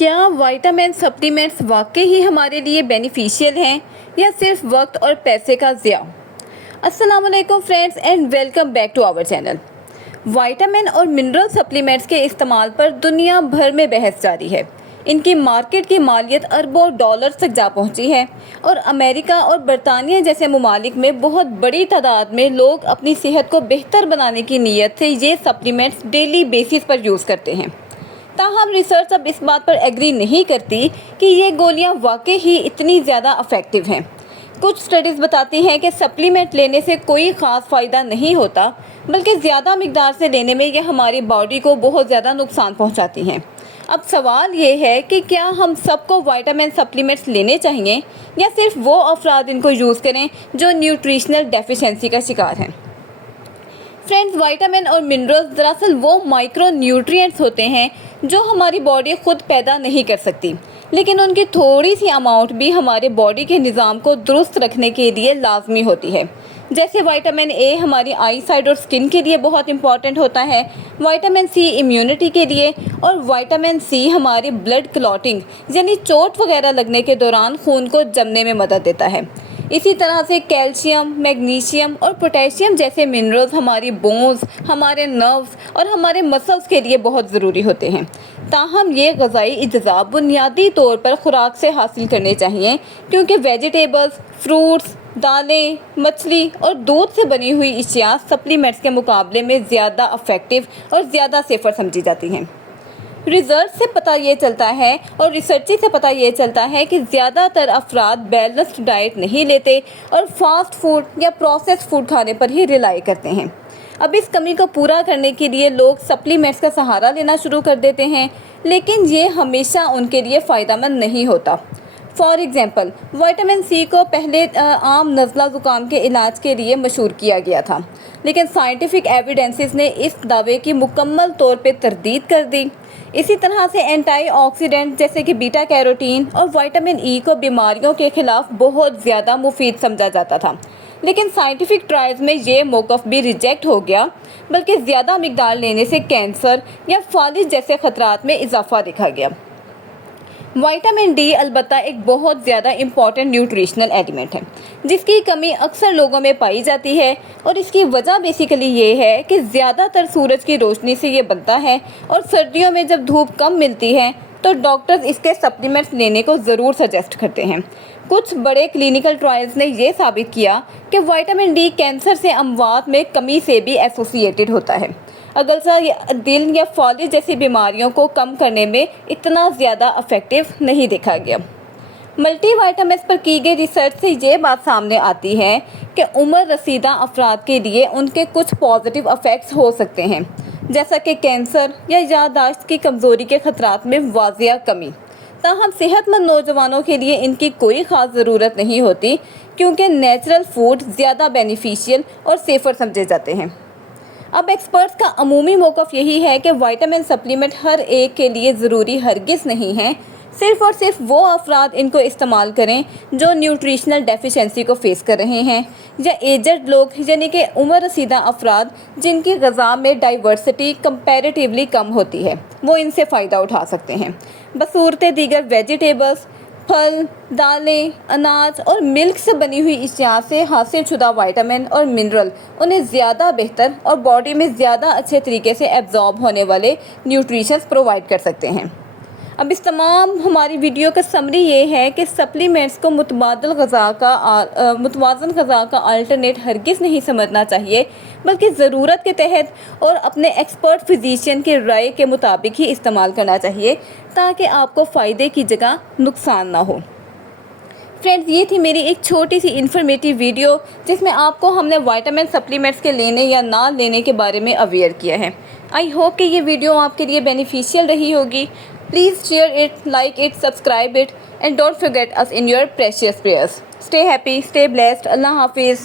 क्या vitamin supplements वाकई ही हमारे लिए बेनिफिशियल हैं या सिर्फ वक्त और पैसे का ज़िया। अस्सलाम वालेकुम friends and welcome back to our channel. Vitamin और मिनरल सप्लीमेंट्स के इस्तेमाल पर दुनिया भर में बहस जारी है। इनकी मार्केट की मालियत अरबों डॉलर्स तक जा पहुंची है और अमेरिका और बरतानिया जैसे ममालिक में बहुत बड़ी तादाद में लोग अपनी सेहत को बेहतर बनाने की नीयत से ये सप्लीमेंट्स डेली बेसिस पर यूज़ करते हैं। ताहम रिसर्च अब इस बात पर एग्री नहीं करती कि ये गोलियां वाकई ही इतनी ज़्यादा इफ़ेक्टिव हैं। कुछ स्टडीज़ बताती हैं कि सप्लीमेंट लेने से कोई ख़ास फ़ायदा नहीं होता, बल्कि ज़्यादा मिकदार से लेने में यह हमारी बॉडी को बहुत ज़्यादा नुकसान पहुंचाती हैं। अब सवाल ये है कि क्या हम सबको विटामिन सप्लीमेंट्स लेने चाहिए या सिर्फ वो अफराद इनको यूज़ करें जो न्यूट्रिशनल डेफिशिएंसी का शिकार हैं। फ्रेंड्स, विटामिन और मिनरल्स दरअसल वो माइक्रो न्यूट्रिएंट्स होते हैं जो हमारी बॉडी खुद पैदा नहीं कर सकती, लेकिन उनकी थोड़ी सी अमाउंट भी हमारे बॉडी के निज़ाम को दुरुस्त रखने के लिए लाजमी होती है। जैसे विटामिन ए हमारी आई साइट और स्किन के लिए बहुत इंपॉर्टेंट होता है, विटामिन सी इम्यूनिटी के लिए और विटामिन सी हमारी ब्लड क्लॉटिंग यानी चोट वगैरह लगने के दौरान खून को जमने में मदद देता है। इसी तरह से कैल्शियम, मैग्नीशियम और पोटेशियम जैसे मिनरल्स हमारी बोन्स, हमारे नर्व्स और हमारे मसल्स के लिए बहुत ज़रूरी होते हैं। ताहम ये ग़िज़ाई अज्जा बुनियादी तौर पर खुराक से हासिल करने चाहिए, क्योंकि वेजिटेबल्स, फ्रूट्स, दालें, मछली और दूध से बनी हुई अशिया सप्लीमेंट्स के मुकाबले में ज़्यादा इफ़ेक्टिव और ज़्यादा सेफ़र समझी जाती हैं। रिसर्च से पता ये चलता है और रिसर्ची से पता ये चलता है कि ज़्यादातर अफराद बैलेंस्ड डाइट नहीं लेते और फास्ट फूड या प्रोसेस्ड फूड खाने पर ही रिलाई करते हैं। अब इस कमी को पूरा करने के लिए लोग सप्लीमेंट्स का सहारा लेना शुरू कर देते हैं, लेकिन ये हमेशा उनके लिए फ़ायदेमंद नहीं होता। फॉर एग्ज़ाम्पल, विटामिन सी को पहले आम नज़ला ज़ुकाम के इलाज के लिए मशहूर किया गया था, लेकिन साइंटिफिक एविडेंसेस ने इस दावे की मुकम्मल तौर पे तरदीद कर दी। इसी तरह से एंटीऑक्सीडेंट जैसे कि बीटा कैरोटीन और विटामिन ई को बीमारियों के ख़िलाफ़ बहुत ज़्यादा मुफीद समझा जाता था, लेकिन साइंटिफिक ट्रायल्स में ये मौक़िफ़ भी रिजेक्ट हो गया, बल्कि ज़्यादा मिकदार लेने से कैंसर या फालिज जैसे ख़तरात में इजाफ़ा देखा गया। विटामिन डी अलबत्ता एक बहुत ज़्यादा इम्पॉर्टेंट न्यूट्रिशनल एलिमेंट है, जिसकी कमी अक्सर लोगों में पाई जाती है और इसकी वजह बेसिकली ये है कि ज़्यादातर सूरज की रोशनी से ये बनता है और सर्दियों में जब धूप कम मिलती है तो डॉक्टर्स इसके सप्लीमेंट्स लेने को ज़रूर सजेस्ट करते हैं। कुछ बड़े क्लिनिकल ट्रायल्स ने ये साबित किया कि विटामिन डी कैंसर से अमवात में कमी से भी एसोसिएटेड होता है, अगरचा दिल या फालिज जैसी बीमारियों को कम करने में इतना ज़्यादा इफ़ेक्टिव नहीं देखा गया। मल्टीविटामिन्स पर की गई रिसर्च से ये बात सामने आती है कि उम्र रसीदा अफराद के लिए उनके कुछ पॉजिटिव इफ़ेक्ट्स हो सकते हैं, जैसा कि कैंसर या याददाश्त की कमज़ोरी के ख़तरात में वाज़िया कमी। ताहम सेहतमंद नौजवानों के लिए इनकी कोई ख़ास ज़रूरत नहीं होती, क्योंकि नेचुरल फूड ज़्यादा बेनिफिशियल और सेफ़र समझे जाते हैं। अब एक्सपर्ट्स का अमूमी मौक़िफ़ यही है कि विटामिन सप्लीमेंट हर एक के लिए ज़रूरी हरगिज़ नहीं है। सिर्फ़ और सिर्फ वो अफराद इनको इस्तेमाल करें जो न्यूट्रिशनल डेफिशिएंसी को फेस कर रहे हैं, या एजड लोग यानी कि उम्र रसीदा अफराद जिनकी ग़िज़ा में डाइवर्सिटी कंपैरेटिवली कम होती है, वो इनसे फ़ायदा उठा सकते हैं। बसूरत दीगर वेजिटेबल्स, फल, दालें, अनाज और मिल्क से बनी हुई अशिया से हासिल शुदा विटामिन और मिनरल उन्हें ज़्यादा बेहतर और बॉडी में ज़्यादा अच्छे तरीके से एब्जॉर्ब होने वाले न्यूट्रिशंस प्रोवाइड कर सकते हैं। अब इस तमाम हमारी वीडियो का समरी ये है कि सप्लीमेंट्स को मुतवाज़न ग़िज़ा का अल्टरनेट हरगिज़ नहीं समझना चाहिए, बल्कि ज़रूरत के तहत और अपने एक्सपर्ट फिजिशियन की राय के मुताबिक ही इस्तेमाल करना चाहिए, ताकि आपको फ़ायदे की जगह नुकसान ना हो। फ्रेंड्स, ये थी मेरी एक छोटी सी इन्फॉर्मेटिव वीडियो, जिसमें आपको हमने विटामिन सप्लीमेंट्स के लेने या ना लेने के बारे में अवेयर किया है। आई होप कि ये वीडियो आपके लिए बेनिफिशियल रही होगी। Please share it, like it, subscribe it, and don't forget us in your precious prayers. Stay happy, stay blessed. Allah Hafiz.